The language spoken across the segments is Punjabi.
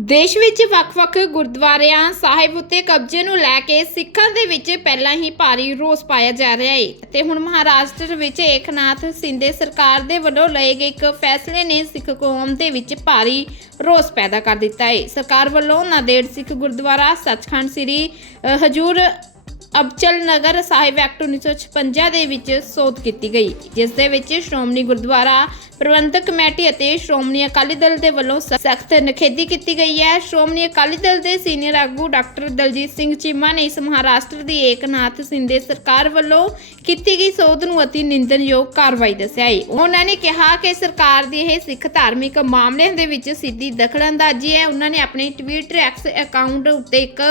ਦੇਸ਼ ਵਿੱਚ ਵੱਖ-ਵੱਖ ਗੁਰਦੁਆਰਿਆਂ, ਸਾਹਿਬ ਉੱਤੇ ਕਬਜ਼ੇ ਨੂੰ ਲੈ ਕੇ ਸਿੱਖਾਂ ਦੇ ਵਿੱਚ ਪਹਿਲਾਂ ਹੀ ਭਾਰੀ ਰੋਸ ਪਾਇਆ ਜਾ ਰਿਹਾ ਹੈ ਤੇ ਹੁਣ ਮਹਾਰਾਸ਼ਟਰ ਵਿੱਚ ਏਕਨਾਥ ਸਿੰਧੇ ਸਰਕਾਰ ਦੇ ਵੱਲੋਂ ਲਏ ਗਏ ਇੱਕ ਫੈਸਲੇ ਨੇ ਸਿੱਖ ਕੌਮ ਦੇ ਵਿੱਚ ਭਾਰੀ ਰੋਸ ਪੈਦਾ ਕਰ ਦਿੱਤਾ ਹੈ ਸਰਕਾਰ ਵੱਲੋਂ ਨਾਂਦੇੜ ਸਿੱਖ ਗੁਰਦੁਆਰਾ ਸੱਚਖੰਡ ਸ੍ਰੀ ਹਜੂਰ ਅਬਚਲ ਨਗਰ ਸਾਹਿਬ ਐਕਟ 1956 ਦੇ ਵਿੱਚ ਸੋਧ ਕੀਤੀ ਗਈ। ਜਿਸ ਦੇ ਵਿੱਚ ਸ਼੍ਰੋਮਣੀ ਗੁਰਦੁਆਰਾ ਪ੍ਰਬੰਧਕ ਕਮੇਟੀ ਅਤੇ ਸ਼੍ਰੋਮਣੀ ਅਕਾਲੀ ਦਲ ਦੇ ਵੱਲੋਂ ਸਖਤ ਨਖੇਦੀ ਕੀਤੀ ਗਈ ਹੈ। ਸ਼੍ਰੋਮਣੀ ਅਕਾਲੀ ਦਲ ਦੇ ਸੀਨੀਅਰ ਆਗੂ ਡਾਕਟਰ ਦਲਜੀਤ ਸਿੰਘ ਚੀਮਾ ਨੇ ਇਸ ਮਹਾਰਾਸ਼ਟਰ ਦੀ ਏਕਨਾਥ ਸਿੰਧੇ ਸਰਕਾਰ ਵੱਲੋਂ ਕੀਤੀ ਗਈ ਸੋਧ ਨੂੰ ਅਤੀ ਨਿੰਦਣਯੋਗ ਕਾਰਵਾਈ ਦੱਸਿਆ ਹੈ ਉਹਨਾਂ ਨੇ ਕਿਹਾ ਕਿ ਸਰਕਾਰ ਦੀ ਇਹ ਸਿੱਖ ਧਾਰਮਿਕ ਮਾਮਲਿਆਂ ਦੇ ਵਿੱਚ ਸਿੱਧੀ ਦਖਲਅੰਦਾਜ਼ੀ ਹੈ। ਉਹਨਾਂ ਨੇ ਆਪਣੇ ਟਵਿੱਟਰ ਐਕਸ ਅਕਾਊਂਟ ਉੱਤੇ ਇੱਕ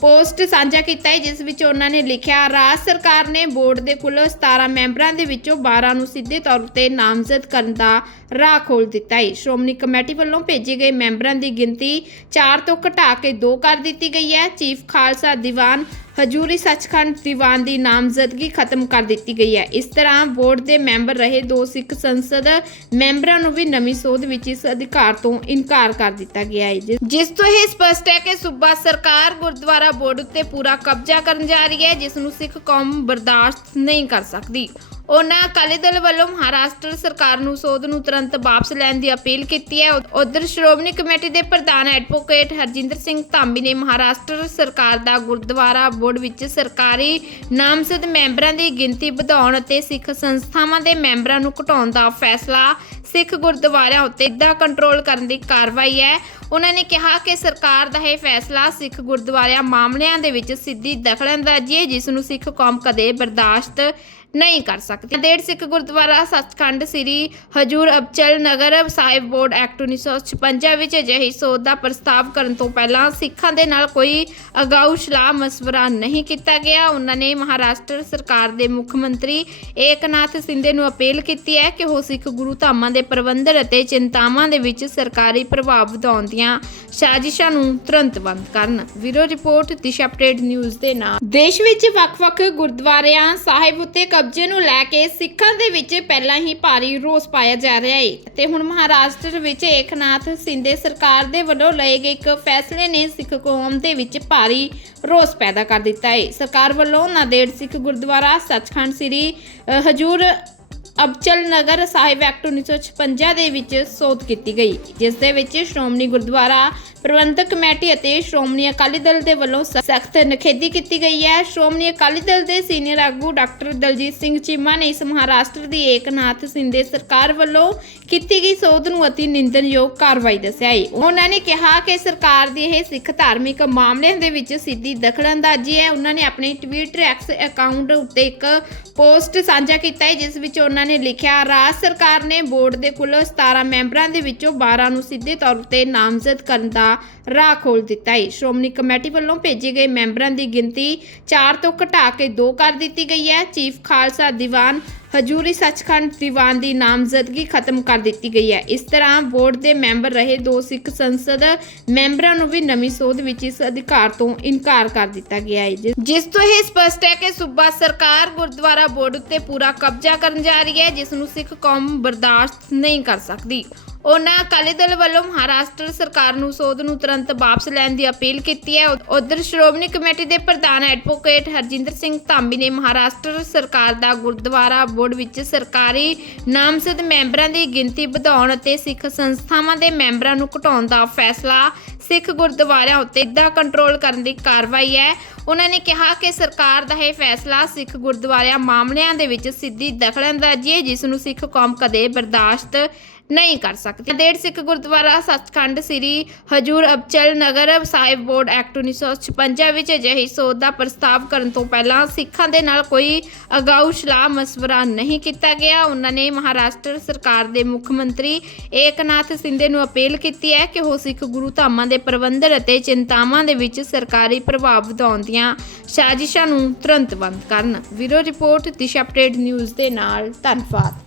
ਪੋਸਟ ਸਾਂਝਾ ਕੀਤਾ ਹੈ, ਜਿਸ ਵਿੱਚ ਉਹਨਾਂ ਨੇ ਲਿਖਿਆ, ਰਾਜ ਸਰਕਾਰ ਨੇ ਬੋਰਡ ਦੇ ਕੁੱਲ 17 ਮੈਂਬਰਾਂ ਦੇ ਵਿੱਚੋਂ 12 ਨੂੰ ਸਿੱਧੇ ਤੌਰ ਤੇ ਨਾਮਜ਼ਦ ਕਰਨ ਦਾ ਰਾਹ ਖੋਲ ਦਿੱਤਾ ਹੈ ਸ਼੍ਰੋਮਣੀ ਕਮੇਟੀ ਵੱਲੋਂ ਭੇਜੇ ਗਏ ਮੈਂਬਰਾਂ ਦੀ ਗਿਣਤੀ 4 ਤੋਂ ਘਟਾ ਕੇ 2 ਕਰ ਦਿੱਤੀ ਗਈ ਹੈ। ਚੀਫ ਖਾਲਸਾ ਦੀਵਾਨ, ਹਜੂਰੀ ਸੱਚਖੰਡ ਦੀਵਾਨ ਦੀ ਨਾਮਜ਼ਦਗੀ ਖਤਮ ਕਰ ਦਿੱਤੀ ਗਈ ਹੈ। ਇਸ ਤਰ੍ਹਾਂ ਬੋਰਡ ਦੇ ਮੈਂਬਰ ਰਹੇ ਦੋ ਸਿੱਖ ਸੰਸਦ ਮੈਂਬਰਾਂ ਨੂੰ ਵੀ ਨਵੀਂ ਸੋਧ ਵਿੱਚ ਇਸ ਅਧਿਕਾਰ ਤੋਂ ਇਨਕਾਰ ਕਰ ਦਿੱਤਾ ਗਿਆ ਹੈ। ਜਿਸ- ਜਿਸ ਤੋਂ ਇਹ ਸਪਸ਼ਟ ਹੈ ਕਿ ਸੂਬਾ ਸਰਕਾਰ ਗੁਰਦੁਆਰਾ ਬੋਰਡ ਉੱਤੇ ਪੂਰਾ ਕਬਜ਼ਾ ਕਰਨ ਜਾ ਰਹੀ ਹੈ, ਜਿਸ ਨੂੰ ਸਿੱਖ ਕੌਮ ਬਰਦਾਸ਼ਤ ਨਹੀਂ ਕਰ ਸਕਦੀ। ਉਹਨਾਂ ਅਕਾਲੀ ਦਲ ਵੱਲੋਂ ਮਹਾਰਾਸ਼ਟਰ ਸਰਕਾਰ ਨੂੰ ਸੋਧ ਨੂੰ ਤੁਰੰਤ ਵਾਪਸ ਲੈਣ ਦੀ ਅਪੀਲ ਕੀਤੀ ਹੈ। ਉਧਰ ਸ਼੍ਰੋਮਣੀ ਕਮੇਟੀ ਦੇ ਪ੍ਰਧਾਨ ਐਡਵੋਕੇਟ ਹਰਜਿੰਦਰ ਸਿੰਘ ਧਾਮੀ ਨੇ ਮਹਾਰਾਸ਼ਟਰ ਸਰਕਾਰ ਦਾ ਗੁਰਦੁਆਰਾ ਬੋਰਡ ਵਿੱਚ ਸਰਕਾਰੀ ਨਾਮਜ਼ਦ ਮੈਂਬਰਾਂ ਦੀ ਗਿਣਤੀ ਵਧਾਉਣ ਅਤੇ ਸਿੱਖ ਸੰਸਥਾਵਾਂ ਦੇ ਮੈਂਬਰਾਂ ਨੂੰ ਘਟਾਉਣ ਦਾ ਫੈਸਲਾ ਸਿੱਖ ਗੁਰਦੁਆਰਿਆਂ ਉੱਤੇ ਦਾ ਕੰਟਰੋਲ ਕਰਨ ਦੀ ਕਾਰਵਾਈ ਹੈ। ਉਹਨਾਂ ਨੇ ਕਿਹਾ ਕਿ ਸਰਕਾਰ ਦਾ ਇਹ ਫੈਸਲਾ ਸਿੱਖ ਗੁਰਦੁਆਰਿਆਂ ਮਾਮਲਿਆਂ ਦੇ ਵਿੱਚ ਸਿੱਧੀ ਦਖਲਅੰਦਾਜ਼ੀ ਹੈ, ਜਿਸ ਨੂੰ ਸਿੱਖ ਕੌਮ ਕਦੇ ਬਰਦਾਸ਼ਤ ਨਹੀਂ ਕਰ ਸਕਦੇ। ਡੇਢ ਸਿੱਖ ਗੁਰਦੁਆਰਾ ਸੱਚਖੰਡ ਸ੍ਰੀ ਹਜੂਰ ਅਬਚਲ ਨਗਰ ਸਾਹਿਬ ਬੋਰਡ ਐਕਟ 1956 ਵਿੱਚ ਅਜਿਹੀ ਸੋਧ ਦਾ ਪ੍ਰਸਤਾਵ ਕਰਨ ਤੋਂ ਪਹਿਲਾਂ ਸਿੱਖਾਂ ਦੇ ਨਾਲ ਕੋਈ ਅਗਾਊ ਸਲਾਹ ਮਸ਼ਵਰਾ ਨਹੀਂ ਕੀਤਾ ਗਿਆ। ਉਹਨਾਂ ਨੇ ਮਹਾਰਾਸ਼ਟਰ ਸਰਕਾਰ ਦੇ ਮੁੱਖ ਮੰਤਰੀ ਏਕਨਾਥ ਸਿੰਧੇ ਨੂੰ ਅਪੀਲ ਕੀਤੀ ਹੈ ਕਿ ਉਹ ਸਿੱਖ ਗੁਰੂ ਧਾਮਾਂ ਦੇ ਪ੍ਰਬੰਧਨ ਅਤੇ ਚਿੰਤਾਵਾਂ ਦੇ ਵਿੱਚ ਸਰਕਾਰੀ ਪ੍ਰਭਾਵ ਵਧਾਉਣ ਦੀਆਂ ਸਾਜ਼ਿਸ਼ਾਂ ਨੂੰ ਤੁਰੰਤ ਬੰਦ ਕਰਨ। ਵੀਰੋ ਰਿਪੋਰਟ, ਦਿਸ਼ਾ ਅਪਡੇਟ ਨਿਊਜ਼ ਦੇ ਨਾਲ। ਦੇਸ਼ ਵਿੱਚ ਵੱਖ-ਵੱਖ ਗੁਰਦੁਆਰਿਆਂ, ਸਾਹਿਬ ਉੱਤੇ ਕਬਜ਼ੇ ਨੂੰ ਲੈ ਕੇ ਸਿੱਖਾਂ ਦੇ ਵਿੱਚ ਪਹਿਲਾਂ ਹੀ ਭਾਰੀ ਰੋਸ ਪਾਇਆ ਜਾ ਰਿਹਾ ਹੈ ਤੇ ਹੁਣ ਮਹਾਰਾਸ਼ਟਰ ਵਿੱਚ ਏਕਨਾਥ ਸਿੰਧੇ ਸਰਕਾਰ ਦੇ ਵੱਲੋਂ ਲਏ ਗਏ ਇੱਕ ਫੈਸਲੇ ਨੇ ਸਿੱਖ ਕੌਮ ਦੇ ਵਿੱਚ ਭਾਰੀ ਰੋਸ ਪੈਦਾ ਕਰ ਦਿੱਤਾ ਹੈ ਸਰਕਾਰ ਵੱਲੋਂ ਨਾਂਦੇੜ ਸਿੱਖ ਗੁਰਦੁਆਰਾ ਸੱਚਖੰਡ ਸ੍ਰੀ ਹਜੂਰ ਅਬਚਲ ਨਗਰ ਸਾਹਿਬ ਐਕਟ 1956 ਦੇ ਵਿੱਚ ਸੋਧ ਕੀਤੀ ਗਈ, ਜਿਸ ਦੇ ਵਿੱਚ ਸ਼੍ਰੋਮਣੀ ਗੁਰਦੁਆਰਾ ਪ੍ਰਬੰਧਕ ਕਮੇਟੀ ਅਤੇ ਸ਼੍ਰੋਮਣੀ ਅਕਾਲੀ ਦਲ ਦੇ ਵੱਲੋਂ ਸਖਤ ਨਖੇਦੀ ਕੀਤੀ ਗਈ ਹੈ। ਸ਼੍ਰੋਮਣੀ ਅਕਾਲੀ ਦਲ ਦੇ ਸੀਨੀਅਰ ਆਗੂ ਡਾਕਟਰ ਦਲਜੀਤ ਸਿੰਘ ਚੀਮਾ ਨੇ ਇਸ ਮਹਾਰਾਸ਼ਟਰ ਦੀ ਏਕਨਾਥ ਸਿੰਧੇ ਸਰਕਾਰ ਵੱਲੋਂ ਕੀਤੀ ਗਈ ਸੋਧ ਨੂੰ ਅਤੀ ਨਿੰਦਣਯੋਗ ਕਾਰਵਾਈ ਦੱਸਿਆ ਹੈ ਉਹਨਾਂ ਨੇ ਕਿਹਾ ਕਿ ਸਰਕਾਰ ਦੀ ਇਹ ਸਿੱਖ ਧਾਰਮਿਕ ਮਾਮਲਿਆਂ ਦੇ ਵਿੱਚ ਸਿੱਧੀ ਦਖਲਅੰਦਾਜ਼ੀ ਹੈ। ਉਹਨਾਂ ਨੇ ਆਪਣੇ ਟਵਿੱਟਰ ਐਕਸ ਅਕਾਊਂਟ ਉੱਤੇ ਇੱਕ ਪੋਸਟ ਸਾਂਝਾ ਕੀਤਾ ਹੈ, ਜਿਸ ਵਿੱਚ ਉਹਨਾਂ ਨੇ ਲਿਖਿਆ, ਰਾਜ ਸਰਕਾਰ ਨੇ ਬੋਰਡ ਦੇ ਕੁੱਲ 17 ਮੈਂਬਰਾਂ ਦੇ ਵਿੱਚੋਂ 12 ਨੂੰ ਸਿੱਧੇ ਤੌਰ ਤੇ ਨਾਮਜ਼ਦ ਕਰਨ ਦਾ ਰਾਹ ਖੋਲ ਦਿੱਤਾ ਹੈ। ਸ਼੍ਰੋਮਣੀ ਕਮੇਟੀ ਵੱਲੋਂ ਭੇਜੇ ਗਏ ਮੈਂਬਰਾਂ ਦੀ ਗਿਣਤੀ 4 ਤੋਂ ਘਟਾ ਕੇ 2 ਕਰ ਦਿੱਤੀ ਗਈ ਹੈ। ਚੀਫ ਖਾਲਸਾ ਦੀਵਾਨ ਹਜੂਰੀ ਸੱਚਖੰਡ ਦੀਵਾਨ ਦੀ ਨਾਮਜ਼ਦਗੀ ਖਤਮ ਕਰ ਦਿੱਤੀ ਗਈ ਹੈ। ਇਸ ਤਰ੍ਹਾਂ ਬੋਰਡ ਦੇ ਮੈਂਬਰ ਰਹੇ ਦੋ ਸਿੱਖ ਸੰਸਦ ਮੈਂਬਰਾਂ ਨੂੰ ਵੀ ਨਵੀਂ ਸੋਧ ਵਿੱਚ ਇਸ ਅਧਿਕਾਰ ਤੋਂ ਇਨਕਾਰ ਕਰ ਦਿੱਤਾ ਗਿਆ ਹੈ। ਜਿਸ- ਤੋਂ ਇਹ ਸਪਸ਼ਟ ਹੈ ਕਿ ਸੂਬਾ ਸਰਕਾਰ ਗੁਰਦੁਆਰਾ ਬੋਰਡ ਉੱਤੇ ਪੂਰਾ ਕਬਜ਼ਾ ਕਰਨ ਜਾ ਰਹੀ ਹੈ, ਜਿਸ ਨੂੰ ਸਿੱਖ ਕੌਮ ਬਰਦਾਸ਼ਤ ਨਹੀਂ ਕਰ ਸਕਦੀ। ਉਹਨਾਂ ਅਕਾਲੀ ਦਲ ਵੱਲੋਂ ਮਹਾਰਾਸ਼ਟਰ ਸਰਕਾਰ ਨੂੰ ਸੋਧ ਨੂੰ ਤੁਰੰਤ ਵਾਪਸ ਲੈਣ ਦੀ ਅਪੀਲ ਕੀਤੀ ਹੈ। ਉਧਰ ਸ਼੍ਰੋਮਣੀ ਕਮੇਟੀ ਦੇ ਪ੍ਰਧਾਨ ਐਡਵੋਕੇਟ ਹਰਜਿੰਦਰ ਸਿੰਘ ਧਾਮੀ ਨੇ ਮਹਾਰਾਸ਼ਟਰ ਸਰਕਾਰ ਦਾ ਗੁਰਦੁਆਰਾ ਬੋਰਡ ਵਿੱਚ ਸਰਕਾਰੀ ਨਾਮਜ਼ਦ ਮੈਂਬਰਾਂ ਦੀ ਗਿਣਤੀ ਵਧਾਉਣ ਅਤੇ ਸਿੱਖ ਸੰਸਥਾਵਾਂ ਦੇ ਮੈਂਬਰਾਂ ਨੂੰ ਘਟਾਉਣ ਦਾ ਫੈਸਲਾ ਸਿੱਖ ਗੁਰਦੁਆਰਿਆਂ ਉੱਤੇ ਦਾ ਕੰਟਰੋਲ ਕਰਨ ਦੀ ਕਾਰਵਾਈ ਹੈ। ਉਹਨਾਂ ਨੇ ਕਿਹਾ ਕਿ ਸਰਕਾਰ ਦਾ ਇਹ ਫੈਸਲਾ ਸਿੱਖ ਗੁਰਦੁਆਰਿਆਂ ਮਾਮਲਿਆਂ ਦੇ ਵਿੱਚ ਸਿੱਧੀ ਦਖਲਅੰਦਾਜ਼ੀ ਹੈ, ਜਿਸ ਨੂੰ ਸਿੱਖ ਕੌਮ ਕਦੇ ਬਰਦਾਸ਼ਤ ਨਹੀਂ ਕਰ ਸਕਦੇ। ਡੇਢ ਸਿੱਖ ਗੁਰਦੁਆਰਾ ਸੱਚਖੰਡ ਸ੍ਰੀ ਹਜੂਰ ਅਬਚਲ ਨਗਰ ਸਾਹਿਬ ਬੋਰਡ ਐਕਟ 1956 ਵਿੱਚ ਅਜਿਹੀ ਸੋਧ ਦਾ ਪ੍ਰਸਤਾਵ ਕਰਨ ਤੋਂ ਪਹਿਲਾਂ ਸਿੱਖਾਂ ਦੇ ਨਾਲ ਕੋਈ ਅਗਾਊ ਸਲਾਹ ਮਸ਼ਵਰਾ ਨਹੀਂ ਕੀਤਾ ਗਿਆ। ਉਹਨਾਂ ਨੇ ਮਹਾਰਾਸ਼ਟਰ ਸਰਕਾਰ ਦੇ ਮੁੱਖ ਮੰਤਰੀ ਏਕਨਾਥ ਸਿੰਧੇ ਨੂੰ ਅਪੀਲ ਕੀਤੀ ਹੈ ਕਿ ਉਹ ਸਿੱਖ ਗੁਰੂ ਧਾਮਾਂ ਦੇ ਪ੍ਰਬੰਧਨ ਅਤੇ ਚਿੰਤਾਵਾਂ ਦੇ ਵਿੱਚ ਸਰਕਾਰੀ ਪ੍ਰਭਾਵ ਵਧਾਉਣ ਦੀਆਂ ਸਾਜ਼ਿਸ਼ਾਂ ਨੂੰ ਤੁਰੰਤ ਬੰਦ ਕਰਨ। ਵੀਰੋ ਰਿਪੋਰਟ, ਦਿਸ਼ਾ ਅਪਡੇਟ ਨਿਊਜ਼ ਦੇ ਨਾਲ, ਧੰਨਵਾਦ।